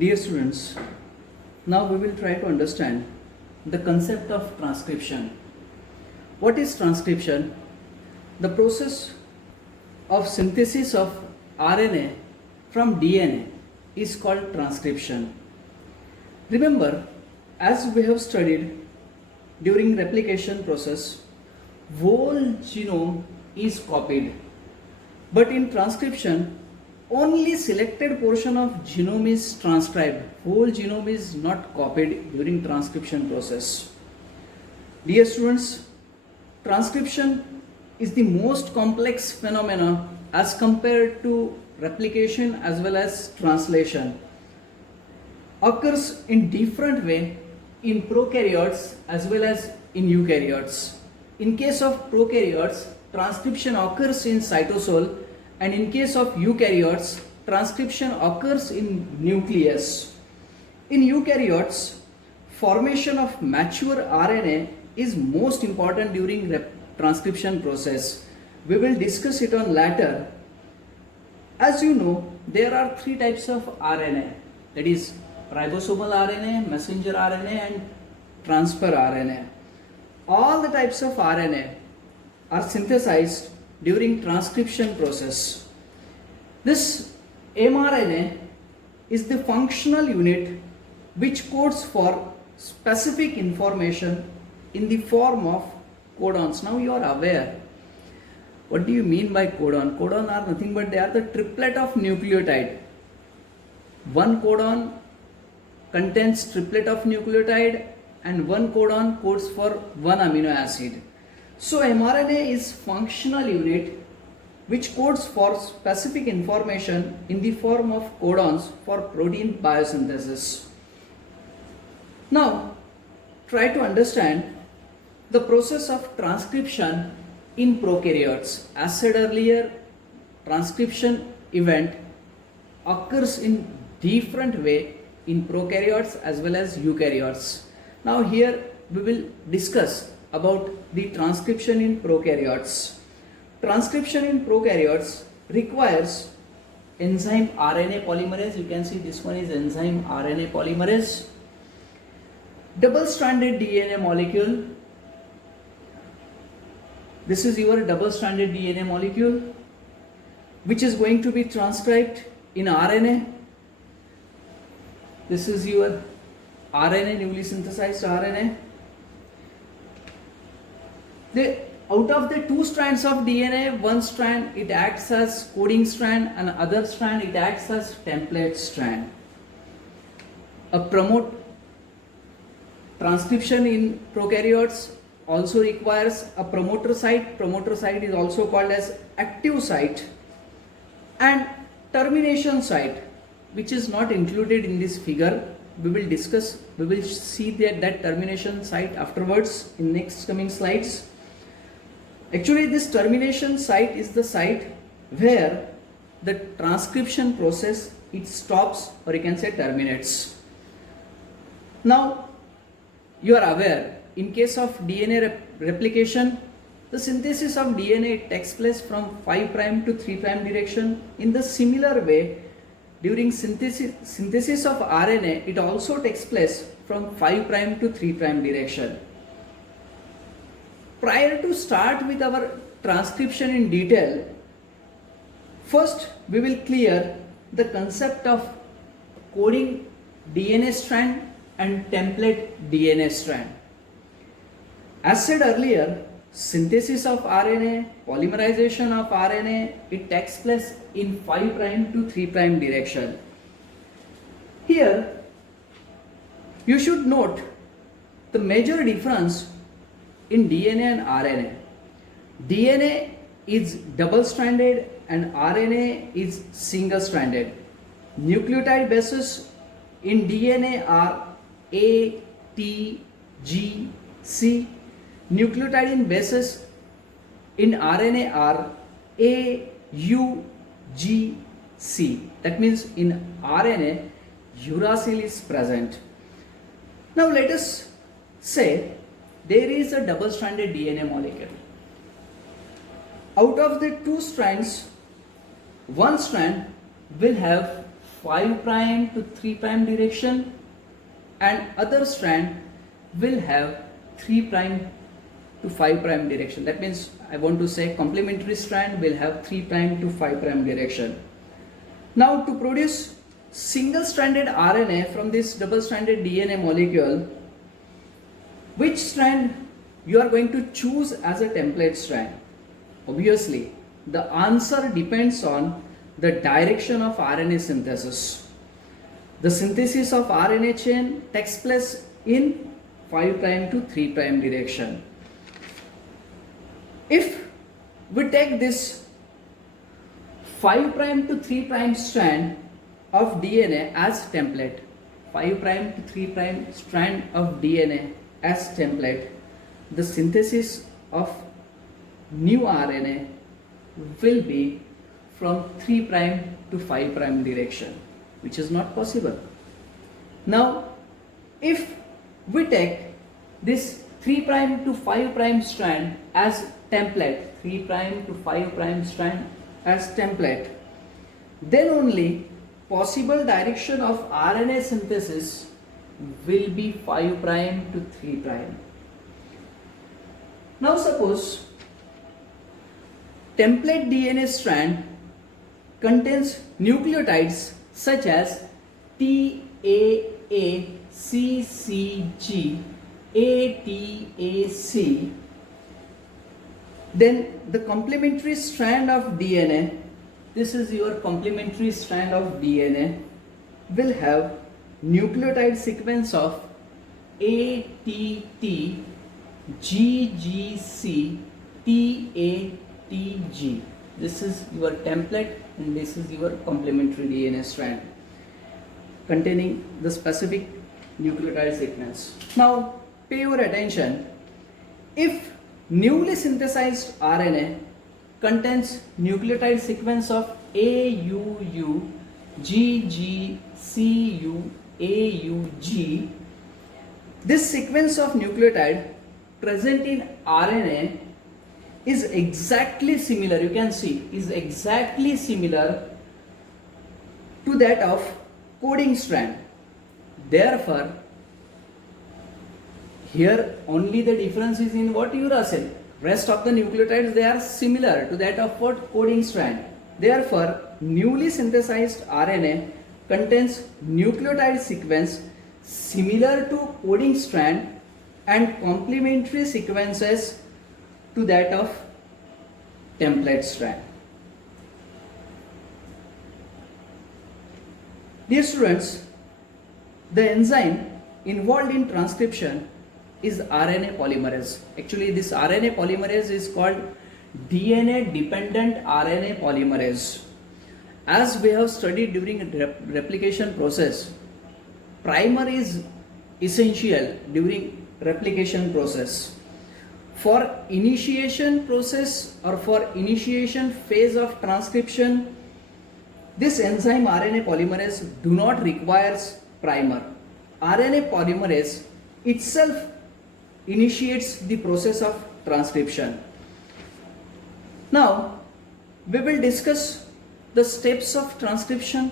Dear students, now we will try to understand the concept of transcription. What is transcription? The process of synthesis of RNA from DNA is called transcription. Remember, as we have studied during replication process, whole genome is copied, but in transcription only selected portion of genome is transcribed. Whole genome is not copied during transcription process. Dear students, transcription is the most complex phenomena as compared to replication as well as translation. Occurs in different way in prokaryotes as well as in eukaryotes. In case of prokaryotes, transcription occurs in cytosol, and in case of eukaryotes, transcription occurs in nucleus. In eukaryotes, formation of mature RNA is most important during transcription process. We will discuss it on later. As you know, there are three types of RNA, that is ribosomal RNA, messenger RNA and transfer RNA. All the types of RNA are synthesized during transcription process. This mRNA is the functional unit which codes for specific information in the form of codons. Now you are aware. What do you mean by codon? Codon are nothing but they are the triplet of nucleotide. One codon contains triplet of nucleotide and one codon codes for one amino acid. So mRNA is functional unit which codes for specific information in the form of codons for protein biosynthesis. Now try to understand the process of transcription in prokaryotes. As said earlier, transcription event occurs in different way in prokaryotes as well as eukaryotes. Now here we will discuss about the transcription in prokaryotes. Transcription in prokaryotes requires enzyme RNA polymerase. You can see this one is enzyme RNA polymerase. Double-stranded DNA molecule. This is your double-stranded DNA molecule which is going to be transcribed in RNA. This is your RNA, newly synthesized RNA. Out of the two strands of DNA, one strand it acts as coding strand and other strand it acts as template strand. Transcription in prokaryotes also requires a promoter site. Promoter site is also called as active site, and termination site, which is not included in this figure. We will see that termination site afterwards in next coming slides. Actually, this termination site is the site where the transcription process it stops, or you can say terminates. Now you are aware, in case of DNA replication, the synthesis of DNA takes place from 5' to 3' direction. In the similar way, during synthesis of RNA, it also takes place from 5' to 3' direction. Prior to start with our transcription in detail, first we will clear the concept of coding DNA strand and template DNA strand. As said earlier, synthesis of RNA, polymerization of RNA, it takes place in 5' to 3' direction. Here, you should note the major difference in DNA and RNA. DNA is double-stranded and RNA is single-stranded. Nucleotide bases in DNA are A, T, G, C. Nucleotide bases in RNA are A, U, G, C. That means in RNA, uracil is present. Now let us say there is a double-stranded DNA molecule. Out of the two strands, one strand will have 5 prime to 3 prime direction, and other strand will have 3 prime to 5 prime direction. That means I want to say complementary strand will have 3 prime to 5 prime direction. Now to produce single stranded RNA from this double stranded DNA molecule, which strand you are going to choose as a template strand? Obviously, the answer depends on the direction of RNA synthesis. The synthesis of RNA chain takes place in 5 prime to 3 prime direction. If we take this 5 prime to 3 prime strand of DNA as template, 5 prime to 3 prime strand of DNA as template, the synthesis of new RNA will be from 3 prime to 5 prime direction, which is not possible. Now, if we take this 3 prime to 5 prime strand as template, 3 prime to 5 prime strand as template, then only possible direction of RNA synthesis will be 5 prime to 3 prime. Now suppose template DNA strand contains nucleotides such as TAA, CCG, ATAC, then the complementary strand of DNA, this is your complementary strand of DNA, will have nucleotide sequence of ATT, GGC, TATG. This is your template and this is your complementary DNA strand containing the specific nucleotide sequence. Now pay your attention. If newly synthesized RNA contains nucleotide sequence of AUU, GG, CU, AUG, this sequence of nucleotide present in RNA is exactly similar, you can see, is exactly similar to that of coding strand. Therefore, here only the difference is in what uracil. Rest of the nucleotides, they are similar to that of what coding strand. Therefore, newly synthesized RNA contains nucleotide sequence similar to coding strand and complementary sequences to that of template strand. Dear students, the enzyme involved in transcription is RNA polymerase. Actually, this RNA polymerase is called DNA dependent RNA polymerase. As we have studied during replication process, primer is essential during replication process. For initiation process or for initiation phase of transcription, this enzyme RNA polymerase do not requires primer. RNA polymerase itself initiates the process of transcription. Now, we will discuss the steps of transcription.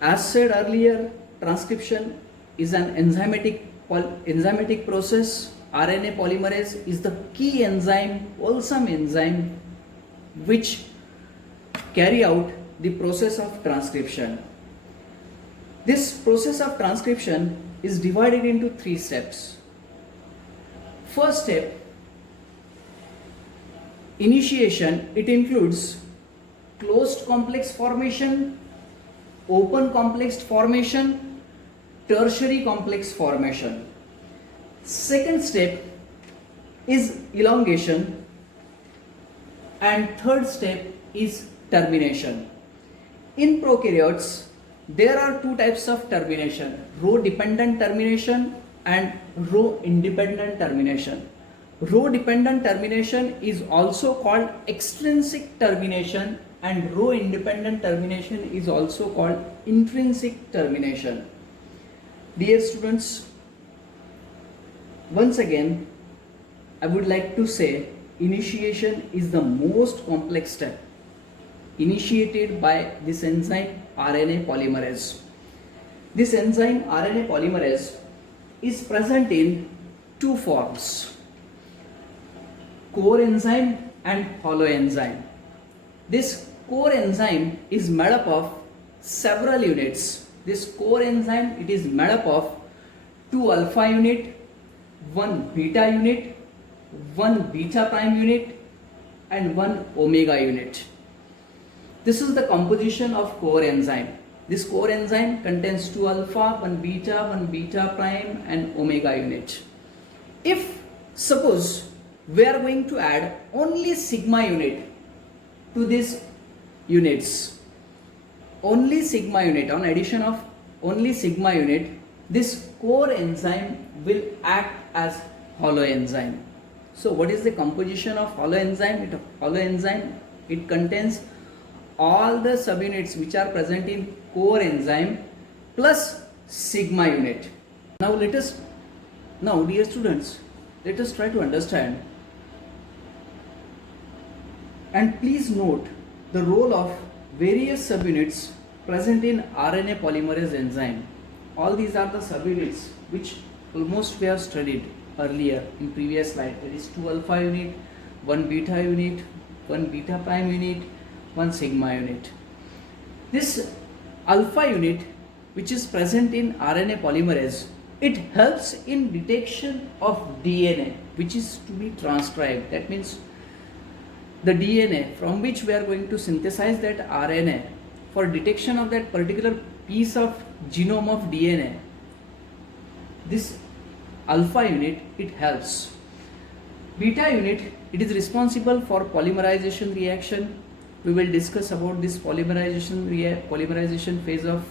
As said earlier, transcription is an enzymatic process. RNA polymerase is the key enzyme, wholesome enzyme, which carry out the process of transcription. This process of transcription is divided into 3 steps. First step, initiation. It includes closed complex formation, open complex formation, tertiary complex formation. Second step is elongation, and third step is termination. In prokaryotes, there are 2 types of termination: row dependent termination and row independent termination. Row dependent termination is also called extrinsic termination, and row independent termination is also called intrinsic termination. Dear students, once again I would like to say initiation is the most complex step. initiated by this enzyme RNA polymerase. This enzyme RNA polymerase is present in two forms, core enzyme and holoenzyme. This core enzyme is made up of several units. This core enzyme, it is made up of 2 alpha unit, 1 beta unit, 1 beta prime unit and 1 omega unit. This is the composition of core enzyme. This core enzyme contains 2 alpha, 1 beta prime and omega unit. If suppose we are going to add only sigma unit to these units, only sigma unit, on addition of only sigma unit, this core enzyme will act as holoenzyme. So what is the composition of holoenzyme? Holoenzyme, it contains all the subunits which are present in core enzyme plus sigma unit. Now dear students, let us try to understand, and please note the role of various subunits present in RNA polymerase enzyme. All these are the subunits which almost we have studied earlier in previous slide. That is 2 alpha unit, 1 beta unit, 1 beta prime unit, 1 sigma unit. This alpha unit which is present in RNA polymerase, it helps in detection of DNA which is to be transcribed. That means the DNA from which we are going to synthesize that RNA, for detection of that particular piece of genome of DNA, this alpha unit, it helps. Beta unit, it is responsible for polymerization reaction. We will discuss about this polymerization phase of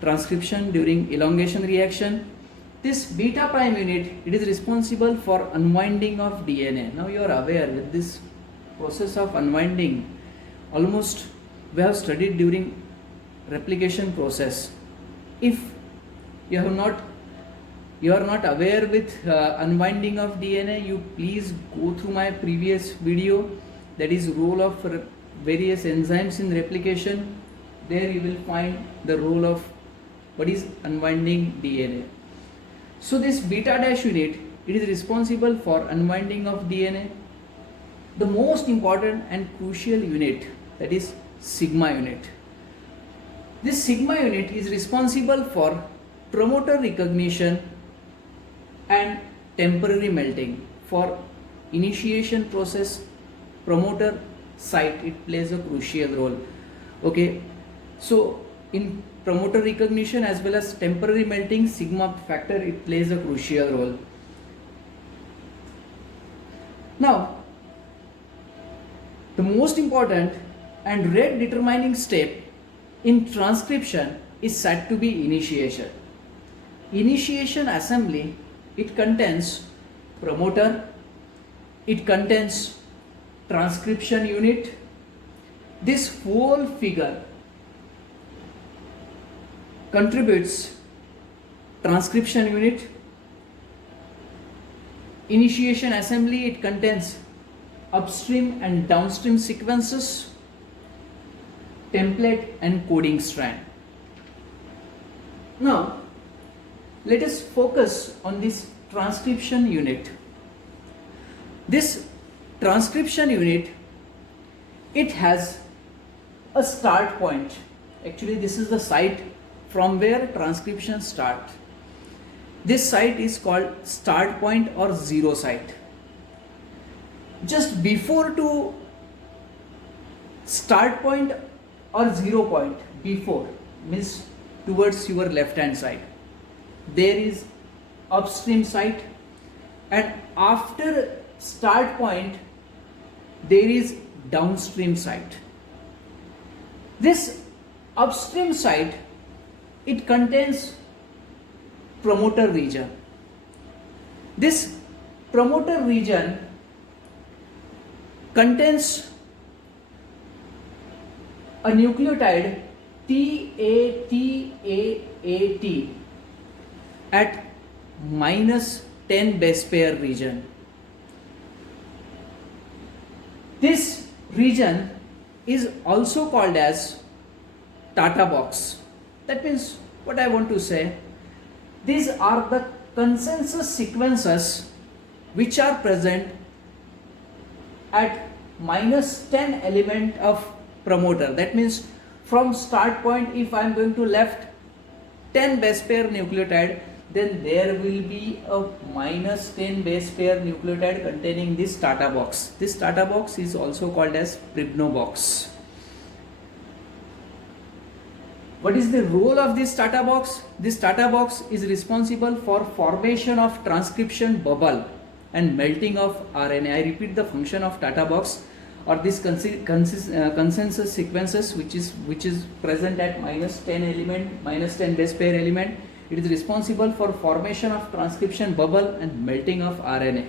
transcription during elongation reaction. This beta prime unit, it is responsible for unwinding of DNA. Now you are aware with this process of unwinding, almost we have studied during replication process. If you are not aware with unwinding of DNA, you please go through my previous video, that is role of various enzymes in replication. There you will find the role of what is unwinding DNA. So this beta dash unit, it is responsible for unwinding of DNA. The most important and crucial unit, that is sigma unit. This sigma unit is responsible for promoter recognition and temporary melting. For initiation process, promoter site, it plays a crucial role. Okay, so in promoter recognition as well as temporary melting, sigma factor, it plays a crucial role. Now the most important and rate determining step in transcription is said to be initiation. Initiation assembly, it contains promoter, it contains transcription unit. This whole figure contributes transcription unit. Initiation assembly, it contains upstream and downstream sequences, template and coding strand. Now let us focus on this transcription unit. This transcription unit, it has a start point. Actually this is the site from where transcription starts. This site is called start point or zero site. Just before to start point or zero point, before means towards your left hand side, there is upstream site, and after start point there is downstream site. This upstream site, it contains promoter region. This promoter region contains a nucleotide TATAAT at -10 base pair region. This region is also called as Tata box. That means, what I want to say, these are the consensus sequences which are present at minus 10 element of promoter. That means from start point, if I am going to left 10 base pair nucleotide, then there will be a minus 10 base pair nucleotide containing this Tata box. This Tata box is also called as Pribno box. What is the role of this Tata box? This Tata box is responsible for formation of transcription bubble and melting of RNA. I repeat, the function of Tata box or this consensus sequences which is present at minus 10 element, minus 10 base pair element. It is responsible for formation of transcription bubble and melting of RNA.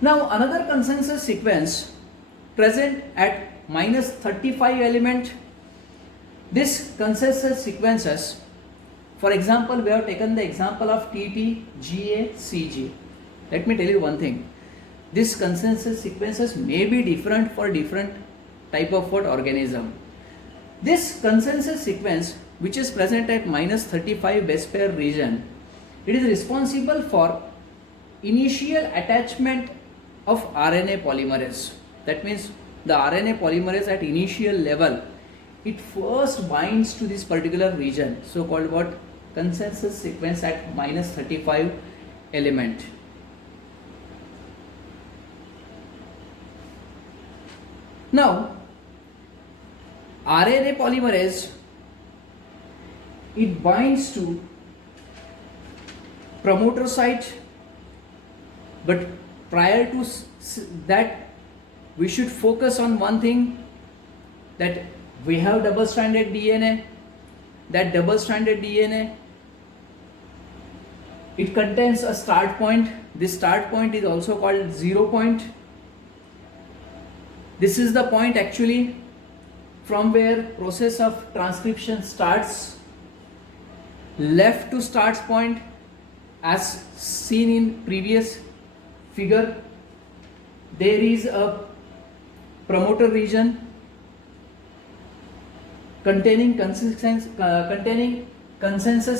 Now another consensus sequence present at minus 35 element. This consensus sequences, for example, we have taken the example of TT, GA, CG. Let me tell you one thing. These consensus sequences may be different for different type of what organism. This consensus sequence, which is present at minus 35 base pair region, it is responsible for initial attachment of RNA polymerase. That means the RNA polymerase at initial level, it first binds to this particular region, so called what, consensus sequence at minus 35 element. Now RNA polymerase, it binds to promoter site, but prior to that we should focus on one thing, that we have double stranded DNA. That double stranded DNA, it contains a start point. This start point is also called 0 point. This is the point actually from where process of transcription starts. Left to start point, as seen in previous figure, there is a promoter region containing consensus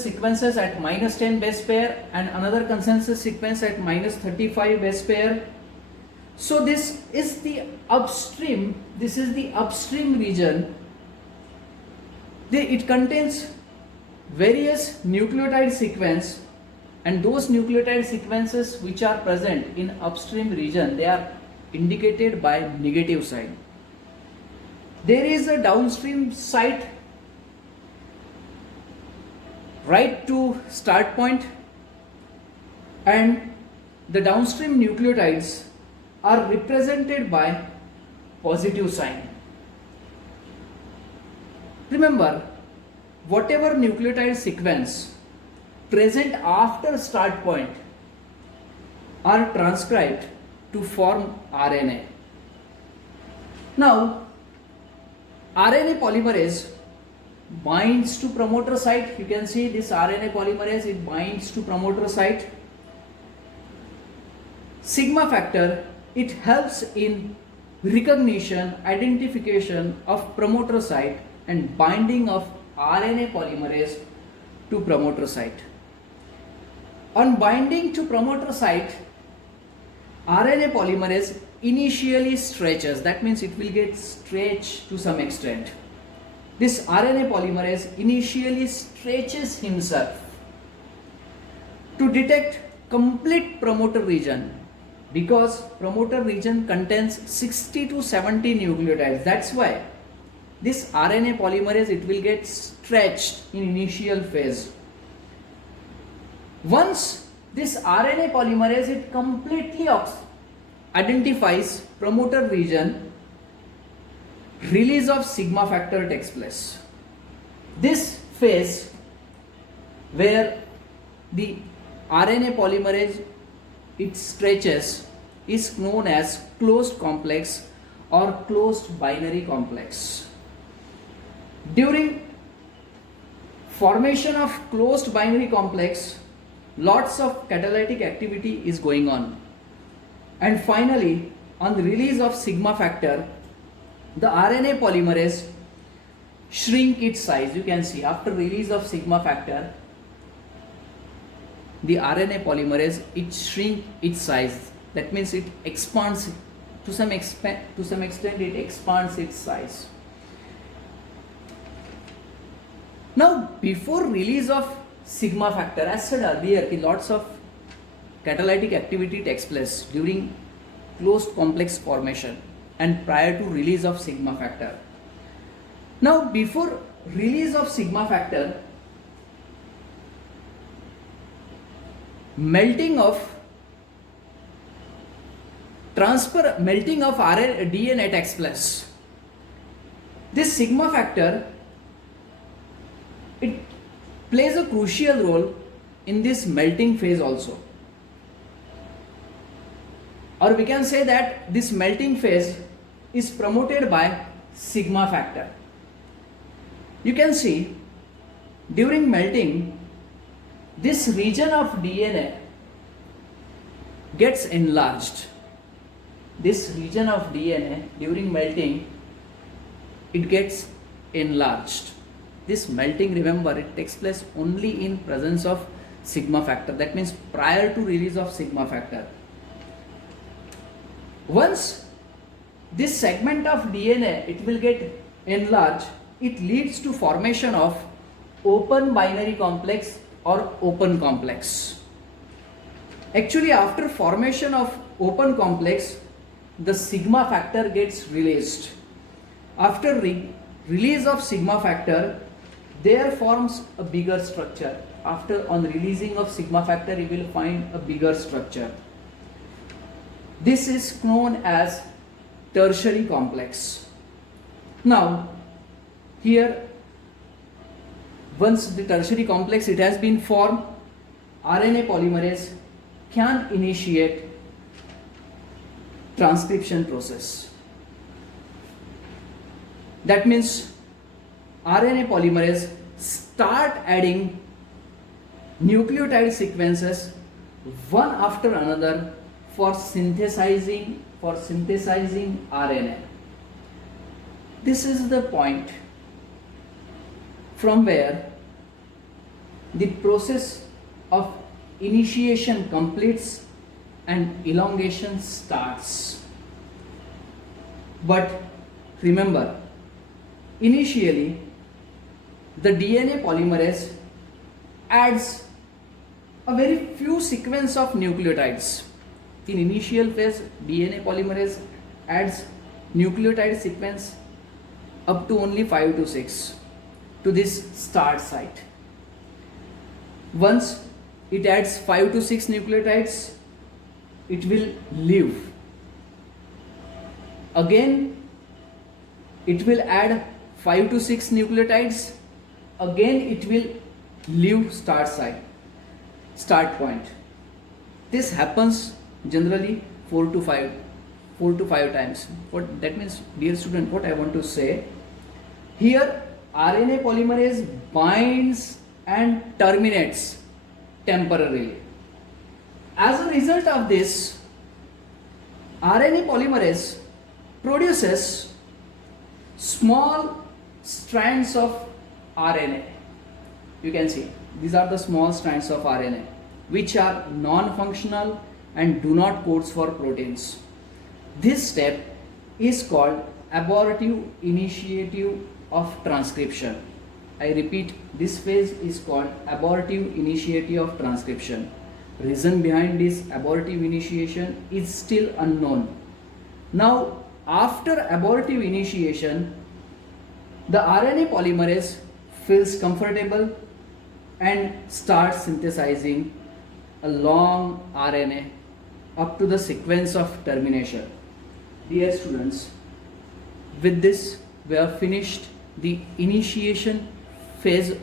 sequences at minus 10 base pair and another consensus sequence at minus 35 base pair. So this is the upstream region. It contains various nucleotide sequence, and those nucleotide sequences which are present in upstream region, they are indicated by negative sign. There is a downstream site right to start point, and the downstream nucleotides are represented by positive sign. Remember, whatever nucleotide sequence present after start point are transcribed to form RNA. Now RNA polymerase binds to promoter site. You can see this RNA polymerase, it binds to promoter site. Sigma factor, it helps in recognition, identification of promoter site and binding of RNA polymerase to promoter site. On binding to promoter site, RNA polymerase initially stretches. That means it will get stretched to some extent. This RNA polymerase initially stretches himself to detect complete promoter region, because promoter region contains 60 to 70 nucleotides. That's why this RNA polymerase, it will get stretched in initial phase. Once this RNA polymerase, it completely identifies promoter region, release of sigma factor takes place. This phase where the RNA polymerase, it stretches, is known as closed complex or closed binary complex. During formation of closed binary complex, lots of catalytic activity is going on, and finally on the release of sigma factor, the RNA polymerase shrink its size. You can see after release of sigma factor, the RNA polymerase, it shrink its size. That means it expands to some extent. It expands its size. Now, before release of sigma factor, as said earlier, lots of catalytic activity takes place during closed complex formation and prior to release of sigma factor. Now, before release of sigma factor, melting of DNA takes place. This sigma factor, it plays a crucial role in this melting phase also. Or we can say that this melting phase is promoted by sigma factor. You can see during melting, this region of DNA gets enlarged. This region of DNA during melting, it gets enlarged. This melting, remember, it takes place only in presence of sigma factor. That means prior to release of sigma factor. Once this segment of DNA, it will get enlarged, it leads to formation of open binary complex or open complex. Actually, after formation of open complex, the sigma factor gets released. After release of sigma factor, there forms a bigger structure. On releasing of sigma factor, you will find a bigger structure. This is known as tertiary complex. Now, here, once the tertiary complex it has been formed, RNA polymerase can initiate transcription process. That means RNA polymerase start adding nucleotide sequences one after another for synthesizing RNA. This is the point from where the process of initiation completes and elongation starts. But remember, initially the DNA polymerase adds a very few sequence of nucleotides. In initial phase, DNA polymerase adds nucleotide sequence up to only 5 to 6 to this start site. Once it adds 5 to 6 nucleotides, it will leave. Again, it will add 5 to 6 nucleotides. Again, it will leave start point. This happens generally 4 to 5 times. What that means, dear student, what I want to say here, RNA polymerase binds and terminates temporarily. As a result of this, RNA polymerase produces small strands of RNA. You can see these are the small strands of RNA which are non-functional and do not code for proteins. This step is called abortive initiative of transcription. I repeat, this phase is called abortive initiative of transcription. Reason behind this abortive initiation is still unknown. Now, after abortive initiation, the RNA polymerase feels comfortable and starts synthesizing a long RNA up to the sequence of termination. Dear students, with this we have finished the initiation phase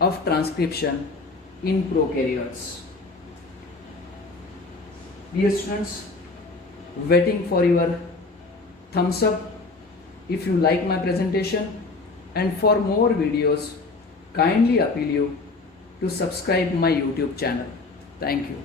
of transcription in prokaryotes. Dear students, waiting for your thumbs up if you like my presentation, and for more videos kindly appeal you to subscribe my YouTube channel. Thank you.